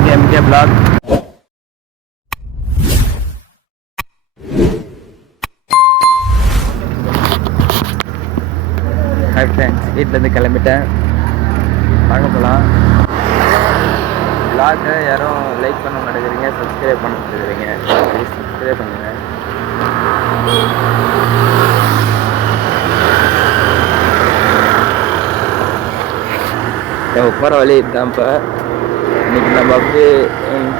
Welcome to MK blog. Hi friends, வீட்டிலேருந்து கிளம்பிட்டேன். வாங்க போகலாம். பிளாகை யாரும் லைக் பண்ண மாட்டேங்கிறீங்க, சப்ஸ்கிரைப் பண்ண மாட்டேங்கிறீங்க. ப்ளீஸ் சப்ஸ்கிரைப் பண்ணுங்கள். நம்ம போகிற வழி இதுதான். இப்போ இன்றைக்கி நம்ம அப்படியே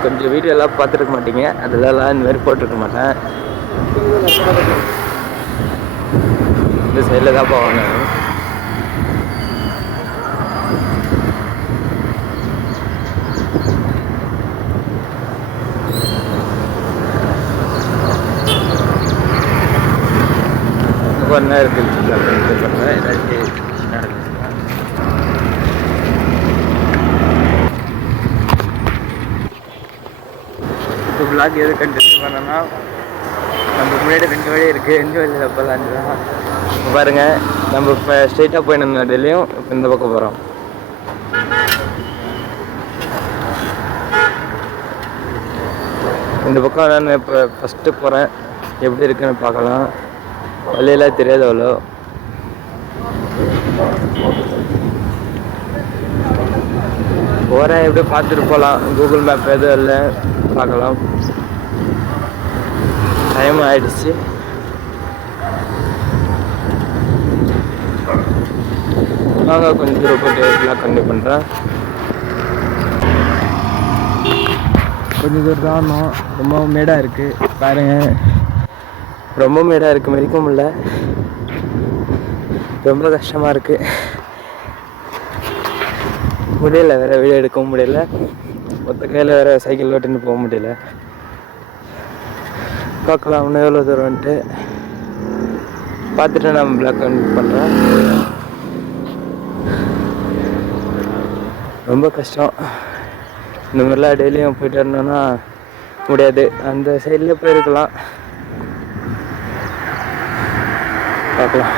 கொஞ்சம் வீடியோலாம் பார்த்துருக்க மாட்டீங்க, அதிலலாம் இந்த மாதிரி போட்டிருக்க மாட்டேன். இந்த சைடில் தான் போவாங்க. ஒரு நேரம் இருக்குது பண்ணுறேன். ஏதாச்சும் நடந்துச்சுன்னா இப்போ பிளாக் எது கண்டினியூ பண்ணோன்னா, நம்ம முன்னாடி 2 வழி இருக்குது. 2 வழியில் போகலான்னு தான். இப்போ பாருங்கள், நம்ம இப்போ ஸ்ட்ரெயிட்டாக போயிட்டு டெல்லியும் இப்போ இந்த பக்கம் போகிறோம். இந்த பக்கம் நான் இப்போ ஃபஸ்ட்டு போகிறேன். எப்படி இருக்குன்னு பார்க்கலாம். வழியெல்லாம் தெரியாது அவ்வளோ. போகிறேன், எப்படி பார்த்துட்டு போகலாம். கூகுள் மேப் எதுவும் இல்லை, பார்க்கலாம். டைம் ஆகிடுச்சு. வாங்க கொஞ்சம் தூரம் போய்ட்டு எல்லாம் கண்டினியூ பண்ணுறேன். கொஞ்சம் தூரம் தான் ஆனோம். ரொம்ப மேடாக இருக்குது பாருங்கள். ரொம்ப மேடாக இருக்குது, மெரிக்க முடியல. ரொம்ப கஷ்டமாக இருக்குது. முடியல, வேறு வீடியோ எடுக்கவும் முடியல. ஒத்த கையில் வேறு சைக்கிள் ஓட்டின்னு போக முடியல. பார்க்கலாம் இன்னும் எவ்வளோ தூரம் வந்துட்டு பார்த்துட்டு நான் பிளாக் பண்ணுறேன். ரொம்ப கஷ்டம். இந்த மாதிரிலாம் டெய்லியும் போயிட்டு இருந்தோன்னா முடியாது. அந்த சைட்லேயே போயிருக்கலாம். பார்க்கலாம்.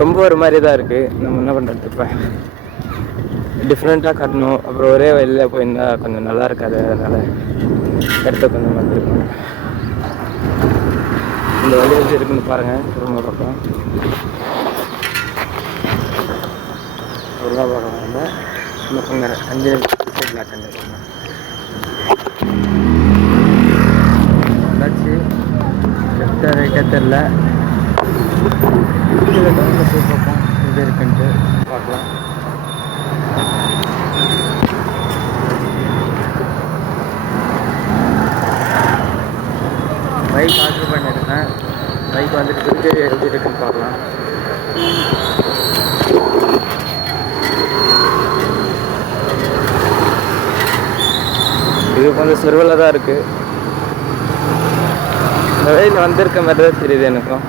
ரொம்ப ஒரு மாதிரி தான் இருக்குது. நம்ம என்ன பண்ணுறது, இப்போ டிஃப்ரெண்ட்டாக காட்டணும். அப்புறம் ஒரே வழியில் போயிருந்தால் கொஞ்சம் நல்லா இருக்காது. அதனால் இடத்த கொஞ்சம் வந்துருக்கணும். இந்த வழி எப்படி இருக்குன்னு பாருங்கள். திரும்ப பார்க்கலாம். ஒரு ரூபா பார்க்கலாம். நம்ம இன்னும் கொஞ்சம் 5 நிமிஷம் பிளாக் பண்ணிருக்கோம். வந்தாச்சு. லெஃப்டாக ரைட்டாக தெரில. கீழே டவுனில் போய் பார்ப்போம் எப்படி இருக்குன்ட்டு பார்க்கலாம். பைக் ஆர்டர் பண்ணியிருக்கேன். பைக் வந்துட்டு எப்படி இருக்குன்னு பார்க்கலாம். இது கொஞ்சம் சிறுவலாக தான் இருக்குது. இந்த வழியில் வந்திருக்க மாதிரி தான் தெரியுது எனக்கும்.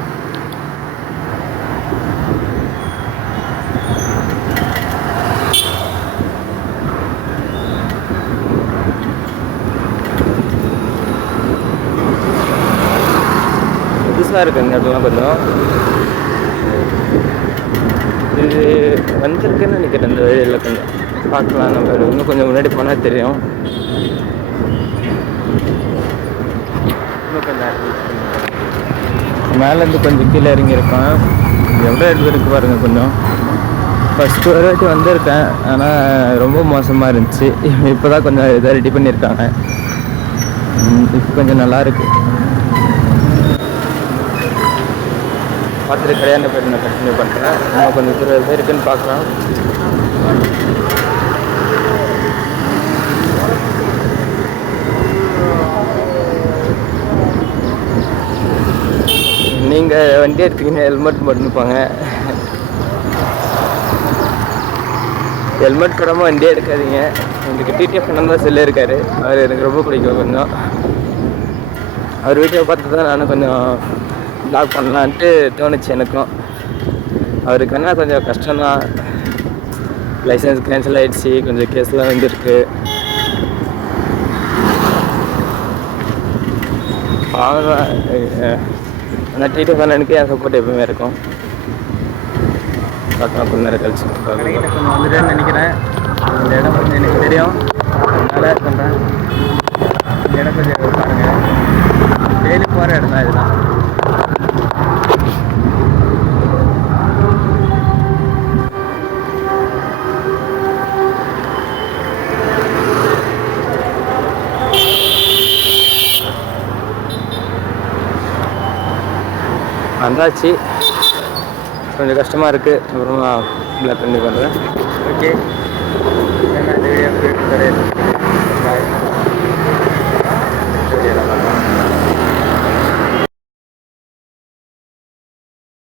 புதுசாக இருக்குது இந்த இடம்லாம். கொஞ்சம் இது வந்திருக்குன்னு நினைக்கிறேன். இந்த வழியில் கொஞ்சம் பார்க்கலாம். நம்ம இன்னும் கொஞ்சம் முன்னாடி போனால் தெரியும். இன்னும் கொஞ்சம் மேலேருந்து கொஞ்சம் கீழே இறங்கியிருக்கேன். எவ்வளோ எடுத்து இருக்கு பாருங்கள். கொஞ்சம் ஃபஸ்ட்டு ஒரு வாட்டி வந்திருக்கேன், ஆனால் ரொம்ப மோசமாக இருந்துச்சு. இப்போ தான் கொஞ்சம் இதை ரெடி பண்ணியிருக்காங்க. இப்போ கொஞ்சம் நல்லா இருக்குது. பார்த்துட்டு கல்யாண பேர் நான் கண்டினியூ பண்ணுறேன். இன்னும் கொஞ்சம் தூரம் இருக்குன்னு பார்க்கலாம். நீங்கள் வண்டி எடுத்தீங்கன்னா ஹெல்மெட் போட்டுப்பாங்க. ஹெல்மெட் போடாமல் வண்டியே எடுக்காதீங்க. எனக்கு டிடிஎஃப் அண்ணன் தான் சொல்லியிருக்காரு. அவர் எனக்கு ரொம்ப பிடிக்கும். கொஞ்சம் அவர் வீடியோ பார்த்து தான் நானும் கொஞ்சம் பிளாக் பண்ணலான்ட்டு தோணுச்சு எனக்கும். அவருக்கு என்ன கொஞ்சம் கஷ்டம்தான். லைசன்ஸ் கேன்சல் ஆகிடுச்சு, கொஞ்சம் கேஸ்லாம் வந்துருக்கு. ஆனால் டிடிஎஃப் அண்ணனுக்கு என் சப்போர்ட் எப்பவுமே இருக்கும். பார்க்கலாம் கொஞ்ச நேரம் கழிச்சு. கடைக்கிட்ட கொஞ்சம் வந்துட்டேன்னு நினைக்கிறேன். இந்த இடம் கொஞ்சம் எனக்கு தெரியும், அதனால் சொல்கிறேன். இந்த இடம் கொஞ்சம் பாருங்கள், டெய்லி போகிற இடம் தான் இதெல்லாம். வந்தாச்சு, கொஞ்சம் கஷ்டமாக இருக்குது. அப்புறமா பிளாக் பண்ணி பண்ணுறேன். ஓகே, இந்த வீடியோ பாய்.